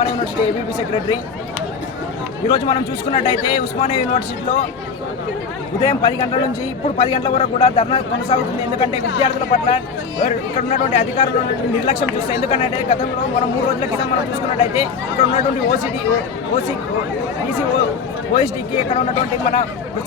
University ABB Secretary. ఈరోజు మనం చూసుకున్నట్టయితే ఉస్మానియా యూనివర్సిటీలో ఉదయం పది గంటల నుంచి ఇప్పుడు పది గంటల వరకు కూడా ధర్నా కొనసాగుతుంది. ఎందుకంటే విద్యార్థుల పట్ల ఇక్కడ ఉన్నటువంటి అధికారులు నిర్లక్ష్యం చూస్తే ఎందుకంటే గతంలో మనం మూడు రోజుల క్రితం మనం చూసుకున్నట్టయితే ఇక్కడ ఉన్నటువంటి ఓసిడి ఓసీ ఈసీ ఓఎస్డీకి ఇక్కడ ఉన్నటువంటి మన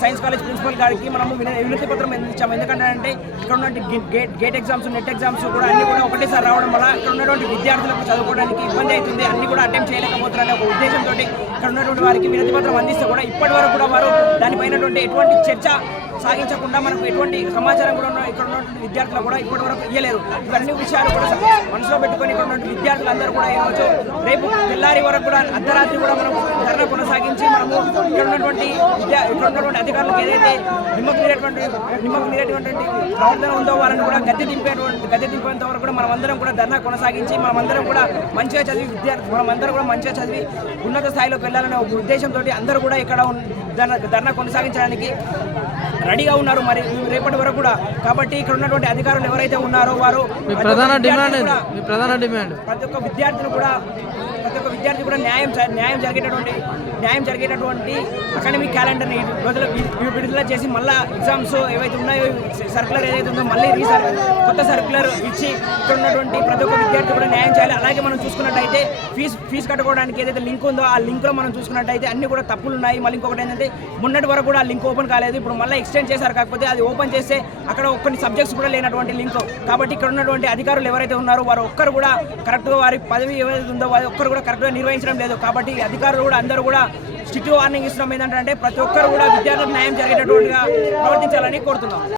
సైన్స్ కాలేజ్ ప్రిన్సిపల్ గారికి మనము వినతి పత్రం అందించాము. ఎందుకంటే అంటే ఇక్కడ ఉన్నటువంటి గే- gate gate exams net exams కూడా అన్ని కూడా ఒకటేసారి రావడం వల్ల ఇక్కడ ఉన్నటువంటి విద్యార్థులకు చదువుకోవడానికి ఇబ్బంది అవుతుంది. అన్ని కూడా అటెంప్ట్ చేయలేకపోతున్నారనే ఒక ఉద్దేశంతో ఇక్కడ ఉన్నటువంటి వారికి వినతి పత్రం అందిస్తే కూడా ఇప్పటి వరకు కూడా వారు దానిపైనటువంటి ఎటువంటి చర్చ సాగించకుండా మనకు ఎటువంటి సమాచారం కూడా ఉన్న ఇక్కడ ఉన్నటువంటి విద్యార్థులు కూడా ఇప్పటి వరకు ఇవ్వలేరు ఇవన్నీ విషయాలు కూడా మనసులో పెట్టుకొని ఇక్కడ ఉన్నటువంటి విద్యార్థులందరూ కూడా ఈరోజు రేపు తెల్లారి వరకు కూడా అర్ధరాత్రి కూడా మనం ధర్నా కొనసాగించి మనము ఇక్కడ ఉన్నటువంటి విద్యా ఇక్కడ ఉన్నటువంటి అధికారులకు ఏదైతే నిమ్మకునేటువంటి నిమ్మకునేటువంటి ప్రవర్తన ఉందో వాళ్ళని కూడా గద్దె దింపేటువంటి గద్దె దింపేంత వరకు కూడా మనం అందరం కూడా ధర్నా కొనసాగించి మనమందరం కూడా మంచిగా చదివి విద్యార్థి మనమందరం కూడా మంచిగా చదివి ఉన్నత స్థాయిలోకి వెళ్ళాలనే ఒక ఉద్దేశంతో అందరూ కూడా ఇక్కడ ధర్నా కొనసాగించడానికి రెడీగా ఉన్నారు మరి రేపటి వరకు కూడా. కాబట్టి ఇక్కడ ఉన్నటువంటి అధికారులు ఎవరైతే ఉన్నారో వారు ప్రధాన ఒక్క డిమాండ్ ప్రధాన డిమాండ్? ప్రతి ఒక్క విద్యార్థిని కూడా విద్యార్థి కూడా న్యాయం న్యాయం జరిగేటటువంటి న్యాయం జరిగేటటువంటి అకాడమిక్ క్యాలెండర్ని రోజులు విడుదల చేసి మళ్ళీ ఎగ్జామ్స్ ఏవైతే ఉన్నాయో సర్కులర్ ఏదైతే ఉందో మళ్ళీ రీసర్ కొత్త సర్కులర్ ఇచ్చి ఇక్కడ ఉన్నటువంటి ప్రతి ఒక్క విద్యార్థి కూడా న్యాయం చేయాలి. అలాగే మనం చూసుకున్నట్టయితే ఫీజు ఫీజు కట్టుకోవడానికి ఏదైతే లింక్ ఉందో ఆ లింక్లో మనం చూసుకున్నట్టయితే అన్ని కూడా తప్పులు ఉన్నాయి మళ్ళీ ఇంకొకటి ఏంటంటే మొన్నటి వరకు కూడా ఆ లింక్ ఓపెన్ కాలేదు. ఇప్పుడు మళ్ళీ ఎక్స్టెండ్ చేశారు. కాకపోతే అది ఓపెన్ చేస్తే అక్కడ కొన్ని సబ్జెక్ట్స్ కూడా లేనటువంటి లింక్. కాబట్టి ఇక్కడ ఉన్నటువంటి అధికారులు ఎవరైతే ఉన్నారో వారు ఒక్కరు కూడా కరెక్ట్గా వారి పదవి ఏదైతే ఉందో వారి ఒక్కరు కూడా కరెక్ట్గా నిర్వహించడం లేదు. కాబట్టి అధికారులు కూడా అందరూ కూడా స్ట్రిక్ట్ వార్నింగ్ ఇస్తున్నాం. ఏంటంటే ప్రతి ఒక్కరు కూడా విద్యార్థులకు న్యాయం జరిగేటటువంటిగా ప్రవర్తించాలని కోరుతున్నాం.